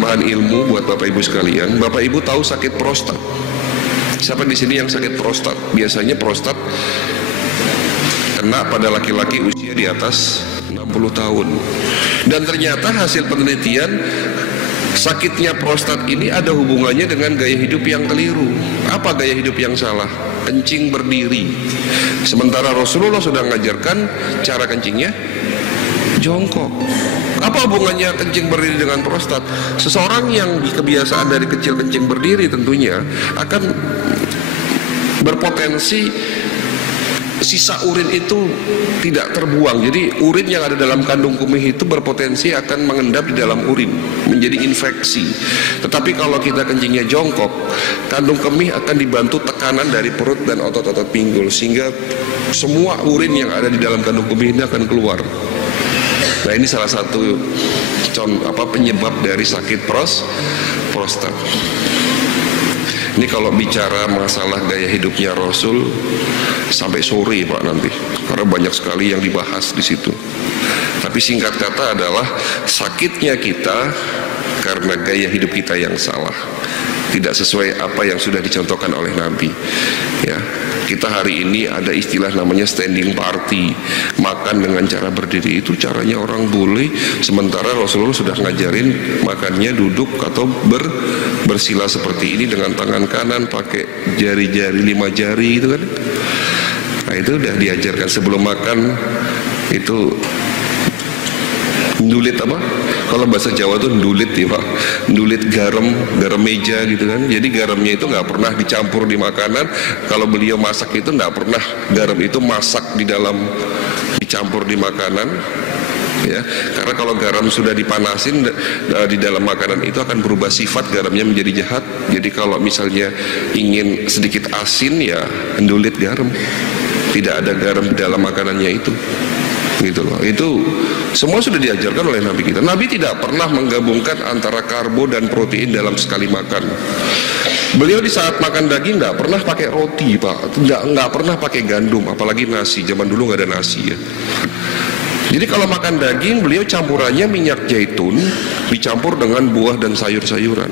tambahan ilmu buat Bapak Ibu sekalian. Bapak Ibu tahu sakit prostat? Siapa di sini yang sakit prostat? Biasanya prostat kena pada laki-laki usia di atas 60 tahun. Dan ternyata hasil penelitian, sakitnya prostat ini ada hubungannya dengan gaya hidup yang keliru. Apa gaya hidup yang salah? Kencing berdiri. Sementara Rasulullah sudah mengajarkan cara kencingnya jongkok. Apa hubungannya kencing berdiri dengan prostat? Seseorang yang kebiasaan dari kecil kencing berdiri tentunya akan berpotensi sisa urin itu tidak terbuang. Jadi urin yang ada dalam kandung kemih itu berpotensi akan mengendap di dalam urin, menjadi infeksi. Tetapi kalau kita kencingnya jongkok, kandung kemih akan dibantu tekanan dari perut dan otot-otot pinggul, sehingga semua urin yang ada di dalam kandung kemih ini akan keluar. Nah, ini salah satu penyebab dari sakit prostat. Ini kalau bicara masalah gaya hidupnya Rasul sampai sore Pak nanti, karena banyak sekali yang dibahas di situ. Tapi singkat kata adalah sakitnya kita karena gaya hidup kita yang salah, tidak sesuai apa yang sudah dicontohkan oleh Nabi. Ya, kita hari ini ada istilah namanya standing party, makan dengan cara berdiri. Itu caranya orang boleh, sementara Rasulullah sudah ngajarin makannya duduk atau bersila seperti ini dengan tangan kanan pakai jari-jari 5 jari gitu kan. Nah, itu udah diajarkan sebelum makan. Itu ndulit apa? Kalau bahasa Jawa tuh ndulit ya Pak, ndulit garam meja gitu kan. Jadi garamnya itu nggak pernah dicampur di makanan. Kalau beliau masak itu nggak pernah garam itu masak di dalam, dicampur di makanan. Ya, karena kalau garam sudah dipanasin di dalam makanan itu akan berubah sifat, garamnya menjadi jahat. Jadi kalau misalnya ingin sedikit asin ya ndulit garam, tidak ada garam di dalam makanannya itu. Gitu loh. Itu semua sudah diajarkan oleh Nabi kita. Nabi tidak pernah menggabungkan antara karbo dan protein dalam sekali makan. Beliau di saat makan daging nggak pernah pakai roti Pak, nggak pernah pakai gandum, apalagi nasi. Zaman dulu nggak ada nasi ya. Jadi kalau makan daging, beliau campurannya minyak zaitun dicampur dengan buah dan sayur-sayuran.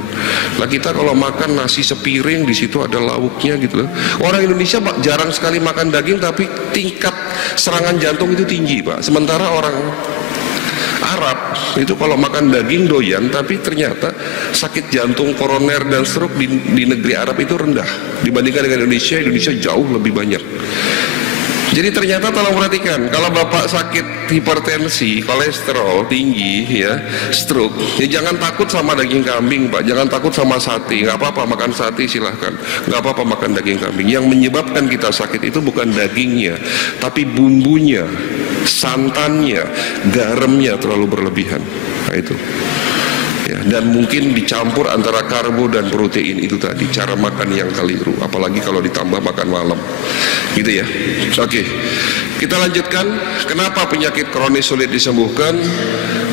Nah, kita kalau makan nasi sepiring, di situ ada lauknya gitu loh. Orang Indonesia Pak jarang sekali makan daging, tapi tingkat serangan jantung itu tinggi Pak. Sementara orang Arab itu kalau makan daging doyan, tapi ternyata sakit jantung, koroner dan stroke di negeri Arab itu rendah dibandingkan dengan Indonesia. Indonesia jauh lebih banyak. Jadi ternyata tolong perhatikan, kalau Bapak sakit hipertensi, kolesterol tinggi ya, stroke, ya jangan takut sama daging kambing Pak, jangan takut sama sate. Nggak apa-apa makan sate silahkan, nggak apa-apa makan daging kambing. Yang menyebabkan kita sakit itu bukan dagingnya, tapi bumbunya, santannya, garamnya terlalu berlebihan. Nah itu ya, dan mungkin dicampur antara karbo dan protein itu tadi, cara makan yang keliru, apalagi kalau ditambah makan malam gitu ya. Oke, kita lanjutkan. Kenapa penyakit kronis sulit disembuhkan?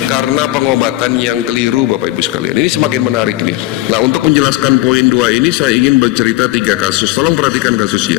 Karena pengobatan yang keliru Bapak Ibu sekalian. Ini semakin menarik nih. Nah, untuk menjelaskan poin 2 ini saya ingin bercerita 3 kasus. Tolong perhatikan kasusnya.